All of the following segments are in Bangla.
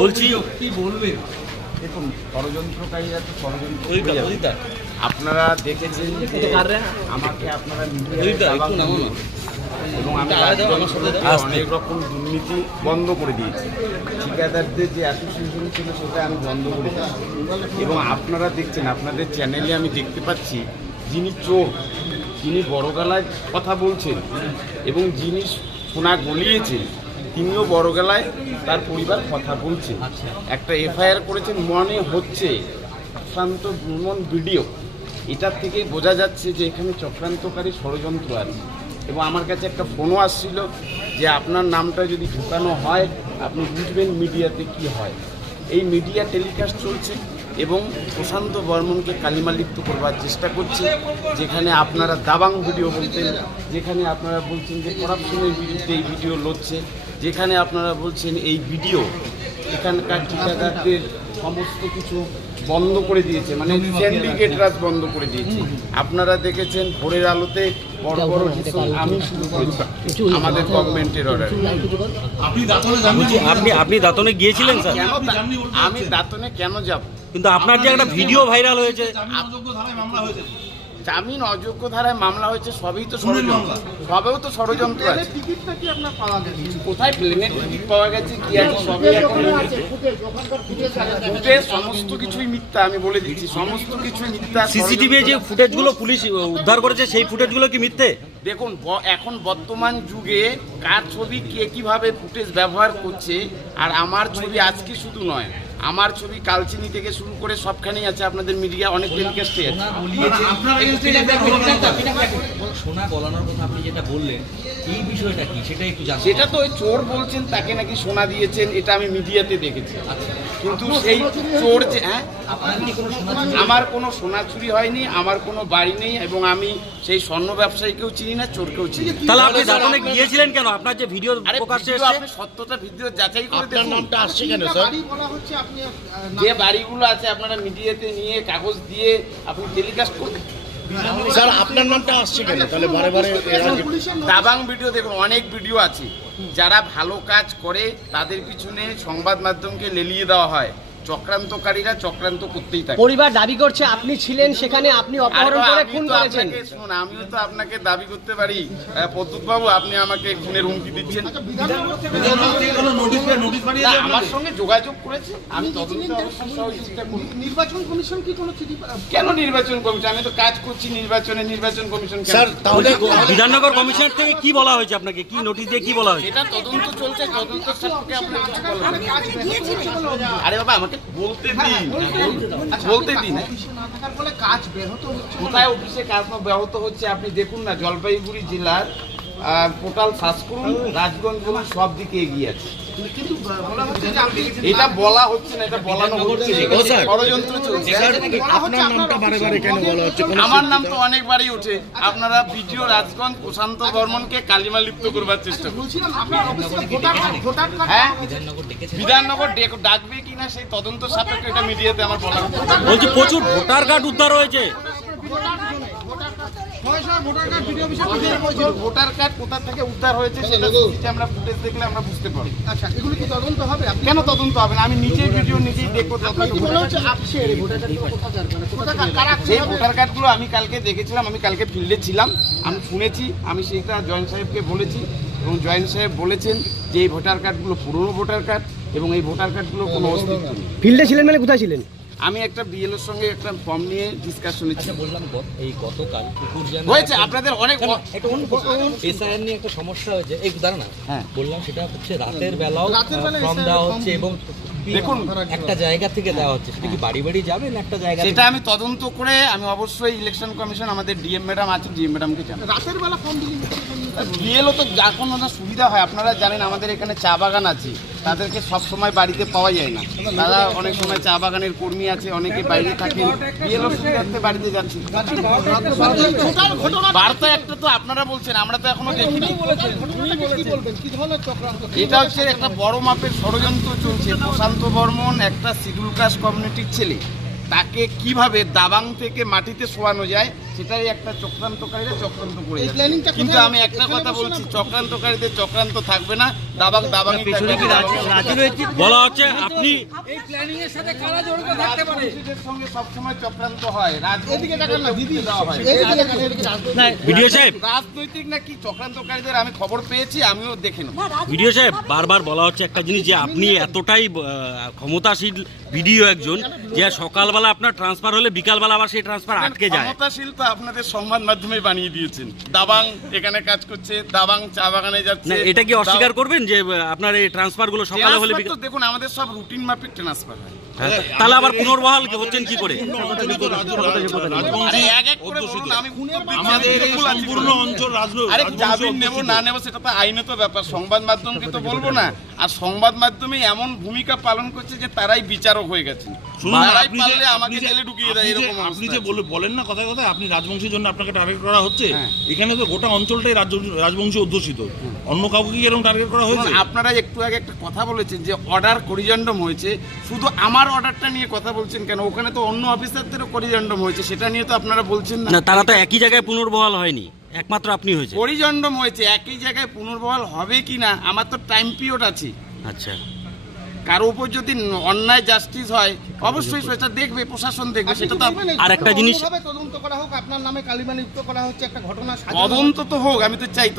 বলছি কি বলবেন? দেখুন, ষড়যন্ত্রকারীরা তো ষড়যন্ত্র। আপনারা দেখেছেন যে আমাকে আপনারা এবং আমি অনেক রকম দুর্নীতি বন্ধ করে দিয়েছি। ঠিকাদারদের যে অ্যাসোসিয়েশন ছিল সেটা আমি বন্ধ করে দিয়েছি। এবং আপনারা দেখছেন, আপনাদের চ্যানেলে আমি দেখতে পাচ্ছি যিনি চোর, যিনি বড় গলায় কথা বলছেন এবং যিনি সোনা গলিয়েছেন তিনিও বড় গলায় তার পরিবার কথা বলছে। একটা এফআইআর করেছেন, মনে হচ্ছে চক্রান্ত ভ্রমণ ভিডিও। এটার থেকে বোঝা যাচ্ছে যে এখানে চক্রান্তকারী ষড়যন্ত্র আছে। এবং আমার কাছে একটা ফোনও আসছিল যে আপনার নামটা যদি ঢুকানো হয় আপনি বুঝবেন মিডিয়াতে কি হয়। এই মিডিয়া টেলিকাস্ট চলছে এবং প্রশান্ত বর্মনকে কালিমালিপ্ত করবার চেষ্টা করছে। যেখানে আপনারা দাবাং ভিডিও বলতেন, যেখানে আপনারা বলছেন যে করাপশনের বিরুদ্ধে এই ভিডিও লড়ছে, যেখানে আপনারা বলছেন এই ভিডিও এখানকার ঠিকাদারদের সমস্ত কিছু বন্ধ করে দিয়েছে, মানে সিন্ডিকেট রাজ বন্ধ করে দিয়েছে। আপনারা দেখেছেন ভোরের আলোতে বড় বড় হিসেব আমি শুরু করেছি আমাদের গভর্নমেন্টের অর্ডার। আপনি দাঁতনে গিয়েছিলেন স্যার? আমি দাঁতনে কেন যাব? কিন্তু আপনার যে একটা ভিডিও ভাইরাল হয়েছে, জামিন অযোগ্য ধারায় মামলা হয়েছে, সবই তো ষড়যন্ত্র, সবেও তো ষড়যন্ত্র আছে। কোথায় প্লেনের টিকিট পাওয়া গেছে, কি আছে, সবই এখন ফুটেজ, সমস্ত কিছুই মিথ্যা। আমি বলে দিচ্ছি, সমস্ত কিছুই মিথ্যা। সিসিটিভি যে ফুটেজগুলো পুলিশ উদ্ধার করেছে সেই ফুটেজগুলো কি মিথ্যে? দেখুন, এখন বর্তমান যুগে কার ছবি কে কিভাবে ফুটেজ ব্যবহার করছে, আর আমার ছবি আজকে শুধু নয়, আমার ছবি কালচিনি থেকে শুরু করে সবখানেই আছে। আপনাদের মিডিয়া অনেক টেলিকাস্টে আছে। সোনা গলানোর কথা আপনি যেটা বললেন, এই বিষয়টা কি সেটা একটু জানতে। সেটা তো ওই চোর বলছেন, তাকে নাকি সোনা দিয়েছেন, এটা আমি মিডিয়াতে দেখেছি। কিন্তু সেই চোর যে আমার কোনো সোনা চুরি হয়নি, আমার কোনো বাড়ি নেই, এবং আমি সেই স্বর্ণ ব্যবসায়ীকেও চিনি না, চোরকেও চিনি। তাহলে আপনি দাঁতনে গিয়েছিলেন কেন? আপনার যে ভিডিও প্রকাশ্যে এসেছে, আপনি সত্যটা ভিডিও যাচাই করে দেখুন। নামটা আসছে কেন স্যার? যে বাড়িগুলো আছে আপনারা মিডিয়াতে নিয়ে কাগজ দিয়ে আপনি টেলিকাস্ট করুন। স্যার আপনার নামটা আসছে কেন তাহলে বারে বারে? দাবাং ভিডিও দেখুন, অনেক ভিডিও আছে। যারা ভালো কাজ করে তাদের পিছনে সংবাদ মাধ্যমকে লেলিয়ে দেওয়া হয়। চক্রান্তকারীরা চক্রান্ত করতেই থাকে। পরিবার দাবি করছে আপনি ছিলেন সেখানে, আপনি অপহরণ করে খুন করেছেন। শুনুন, আমিও তো আপনাকে দাবি করতে পারি, প্রদ্যুৎ বাবু, আপনি আমাকে খুনের হুমকি দিচ্ছেন। আমার সঙ্গে যোগাযোগ করেছে, আমি তদন্তে অবশ্যই সহযোগিতা করি। নির্বাচন কমিশন কি কোনো চিঠি? কেন নির্বাচন কমিশন? আমি তো কাজ করছি নির্বাচন কমিশন। স্যার তাহলে বিধাননগর কমিশনের থেকে কি বলা হয়েছে আপনাকে? কি নোটিশ দিয়ে কি বলা হয়েছে? এটা তদন্ত চলছে, তদন্ত সাপেক্ষে আপনার কিছু বলার নেই। আরে বাবা, আমাকে বলতে দিন, বলতে দিন। কোথায় অফিসে কাজ ব্যাহত হচ্ছে আপনি দেখুন না। জলপাইগুড়ি জেলার পোর্টাল সার্চ করুন, রাজগঞ্জ বলুন, সব দিকে এগিয়ে আছে। এটা বলা হচ্ছে না, এটা বলানো হচ্ছে। ষড়যন্ত্র চলছে। আপনার নামটা বারে বারে কেন বলা হচ্ছে? আমার নাম তো অনেকবারই ওঠে। আপনারা ভিডিও রাজগঞ্জ প্রশান্ত বর্মনকে কালিমালিপ্ত করবার চেষ্টা করছেন। হ্যাঁ, বিধাননগর ডাকবে কিনা সেই তদন্ত সাপেক্ষে এটা মিডিয়াতে আমার বলা হচ্ছে। বলছি প্রচুর ভোটার কার্ড উদ্ধার হয়েছে। ভোটার কার্ড কোথা থেকে উদ্ধার হয়েছে সেটা আমরা ফুটেজ দেখলে আমরা বুঝতে পারি। আচ্ছা, এগুলো কি তদন্ত হবে? কেন তদন্ত হবে না? আমি নিজের ভিডিও নিজেই দেখবো। সেই ভোটার কার্ডগুলো আমি কালকে দেখেছিলাম, আমি কালকে ফিল্ডে ছিলাম, আমি শুনেছি, আমি সেইটা জয়েন্ট সাহেবকে বলেছি এবং জয়েন্ট সাহেব বলেছেন যে এই ভোটার কার্ডগুলো পুরনো ভোটার কার্ড এবং এই ভোটার কার্ডগুলোর কোনো অস্তিত্ব নেই। ফিল্ডে ছিলেন মানে কোথায় ছিলেন? আমি একটা বিএলওর সঙ্গে একটা ফর্ম নিয়ে ডিসকাশনে ছিল। বললাম এই গতকাল হয়েছে আপনাদের অনেক এসআইআর নিয়ে একটা সমস্যা হয়েছে, এই দাঁড়া না। হ্যাঁ, বললাম সেটা হচ্ছে রাতের বেলাও ফর্ম দেওয়া হচ্ছে এবং দেখুন একটা জায়গা থেকে দেওয়া হচ্ছে, সেটা কি বাড়ি বাড়ি যাবে না একটা জায়গা? সেটা আমি তদন্ত করে আমি অবশ্যই ইলেকশন কমিশন, আমাদের ডিএম ম্যাডাম আছে, ডিএম ম্যাডামকে জানাবো। রাতের বেলা ফর্ম দিলেন? বিএলও তো যখন ওনার সুবিধা হয়, আপনারা জানেন আমাদের এখানে চা বাগান আছে, তাদেরকে সব সময় বাড়িতে পাওয়া যায় না। তারা অনেক সময় চা বাগানের কর্মী আছে, অনেকে বাইরে থাকেন, বিএলও সুবিধার্থে বাড়িতে যাচ্ছে। বার্তা একটা তো আপনারা বলছেন, আমরা তো এখনো দেখিনি। এটা হচ্ছে একটা বড় মাপের ষড়যন্ত্র চলছে। প্রশান্ত বর্মন একটা শিডিউল কাস্ট কমিউনিটির ছেলে, তাকে কিভাবে দাবাং থেকে মাটিতে শোয়ানো যায় সেটাই একটা চক্রান্তকারীরা চক্রান্ত করে যাচ্ছে। কিন্তু আমি একটা কথা বলছি, চক্রান্তকারীদের চক্রান্ত থাকবে না, দাবাং বলা হচ্ছে আপনি রাজবংশীদের সঙ্গে সবসময় চক্রান্ত হয়, রাজনীতিকে দেওয়া হয়। ভিডিও সাহেব রাজনৈতিক নাকি চক্রান্তকারীদের আমি খবর পেয়েছি, আমিও দেখে নেব। ভিডিও সাহেব বারবার বলা হচ্ছে একটা জিনিস যে আপনি এতটাই ক্ষমতাশীল ভিডিও একজন যে সকালবেলা আপনার ট্রান্সফার হলে বিকালবেলা আবার সেই ট্রান্সফার আটকে যায়। ক্ষমতাশীল তো আপনাদের সংবাদ মাধ্যমে বানিয়ে দিয়েছেন। দাবাং এখানে কাজ করছে, দাবাং চা বাগানে যাচ্ছে। না এটা কি অস্বীকার করবেন যে আপনার এই ট্রান্সফার গুলো সকালে হলে ট্রান্সফার তো দেখুন আমাদের সব রুটিন মাফিক ট্রান্সফার হয়। তাহলে আবার পুনর্বহাল হচ্ছেন কি করে? আরে এক এক করে বলুন, আমি আমাদের এই সম্পূর্ণ অঞ্চল আরে যাবেন নেব না নেব সেটা তো আইনত ব্যাপার, সংবাদ মাধ্যমকে তো বলবো না। আর সংবাদ মাধ্যমে এমন ভূমিকা পালন করছে যে তারাই বিচারক হয়ে গেছেন, তারাই পারলে আমাকে জেলে ঢুকিয়ে দেয় এরকম আপনি অবস্থা। যে বলেন না কথায় কথায় আপনি রাজবংশীর জন্য আপনাকে টার্গেট করা হচ্ছে, হ্যাঁ। এখানে তো গোটা অঞ্চলটাই রাজবংশী অধ্যুষিত, অন্য কাউকে কি এরকম টার্গেট করা হয়েছে? আপনারা একটু আগে একটা কথা বলেছেন যে অর্ডার করিজেন্ডম হয়েছে, শুধু আমার অর্ডারটা নিয়ে কথা বলছেন কেন? ওখানে তো অন্য অফিসারদেরও করিজেন্ডম হয়েছে, সেটা নিয়ে তো আপনারা বলছেন না না। তারা তো একই জায়গায় পুনর্বহাল হয়নি, একমাত্র আপনি হয়েছে। করিজেন্ডম হয়েছে, একই জায়গায় পুনর্বহাল হবে কি না আমার তো টাইম পিরিয়ড আছে। আচ্ছা কারো উপর যদি অন্যায় জাস্টিস হয় অবশ্যই সেটা দেখবে, প্রশাসন দেখবে। সেটা তো আর একটা জিনিস তদন্ত করা হোক, আপনার নামে কালিমালিপ্ত করা হচ্ছে একটা ঘটনা। তদন্ত তো হোক, আমি তো চাই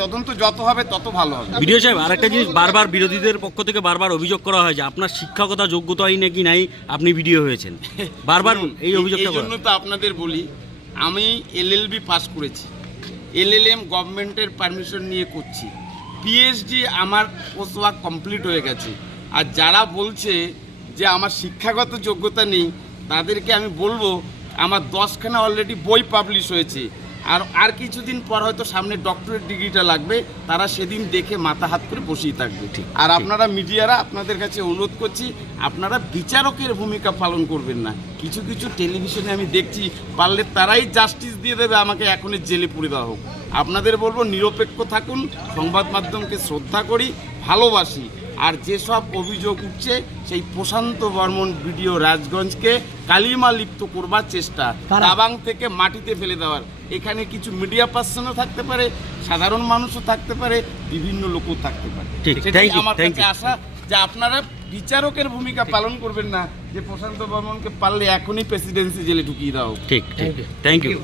তদন্ত যত হবে তত ভালো হবে। ভিডিও সাহেব আরেকটা জিনিস বারবার বিরোধীদের পক্ষ থেকে বারবার অভিযোগ করা হয় যে আপনার শিক্ষকতা যোগ্যতাই নাকি নাই, আপনি ভিডিও হয়েছেন, বারবার এই অভিযোগটা এই করা জন্য তো আপনাদের বলি, আমি এলএলবি পাস করেছি, এলএলএম গভর্নমেন্টের পারমিশন নিয়ে করছি, পিএইচডি আমার কোর্স ওয়ার্ক কমপ্লিট হয়ে গেছে। আর যারা বলছে যে আমার শিক্ষাগত যোগ্যতা নেই তাদেরকে আমি বলবো আমার 10খানা অলরেডি বই পাবলিশ হয়েছে, আর কিছুদিন পর হয়তো সামনে ডক্টরেট ডিগ্রিটা লাগবে, তারা সেদিন দেখে মাথা হাত করে বসেই থাকবে। আর আপনারা মিডিয়ারা আপনাদের কাছে অনুরোধ করছি, আপনারা বিচারকের ভূমিকা পালন করবেন না। কিছু কিছু টেলিভিশনে আমি দেখছি পারলে তারাই জাস্টিস দিয়ে দেবে, আমাকে এখনই জেলে পুরে দেওয়া হোক। আপনাদের বলবো নিরপেক্ষ থাকুন, সংবাদ মাধ্যমকে শ্রদ্ধা করি, ভালোবাসি। আর যেসব অভিযোগ উঠছে সেই প্রশান্ত বর্মন ভিডিও রাজগঞ্জকে কালিমা লিপ্ত করবার চেষ্টা, দাবাং থেকে মাটিতে ফেলে দেওয়ার। এখানে কিছু মিডিয়া পার্সনও থাকতে পারে, সাধারণ মানুষও থাকতে পারে, বিভিন্ন লোকও থাকতে পারে। ঠিক, সেটাই thank you, আমার thank কাছে you. আশা যে আপনারা বিচারকের ভূমিকা পালন করবেন না, যে প্রশান্ত বর্মনকে পারলে এখনই প্রেসিডেন্সি জেলে ঢুকিয়ে দাও। ঠিক ঠিক থ্যাংক ইউ।